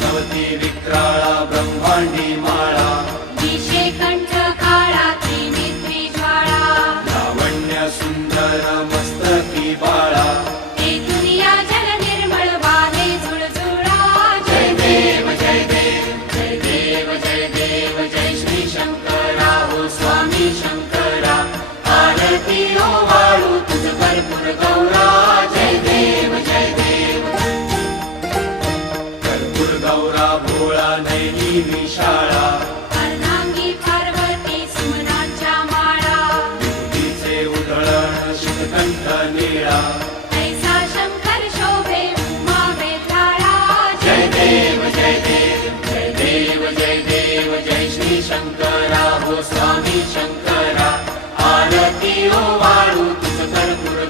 लवती विक्राळा ब्रह्मांडी माळा कंठ काळा त्रिनेत्री ज्वाळा लावण्य सुंदर मस्तकी बाळा हे दुनिया जल निर्मळ वाहे झुळझुळा जय देव जय देव जय देव जय देव जय श्री शंकरा हो स्वामी शंकरा आरती ओ वाळू तुझ भरपूर गौरा जय देव जय देव कर्पूर गौरा भोळा नैनी विशाळा अर्धांगी पार्वती सुमनाच्या माळा तिचे उधळण शितकंठ निळा ऐसा शंकर शोभे उमा वेताळा जय देव जय देव जय देव जय देव जय श्री शंकरा हो स्वामी शंकरा आरती ओ वाळू तुझ कर्पूर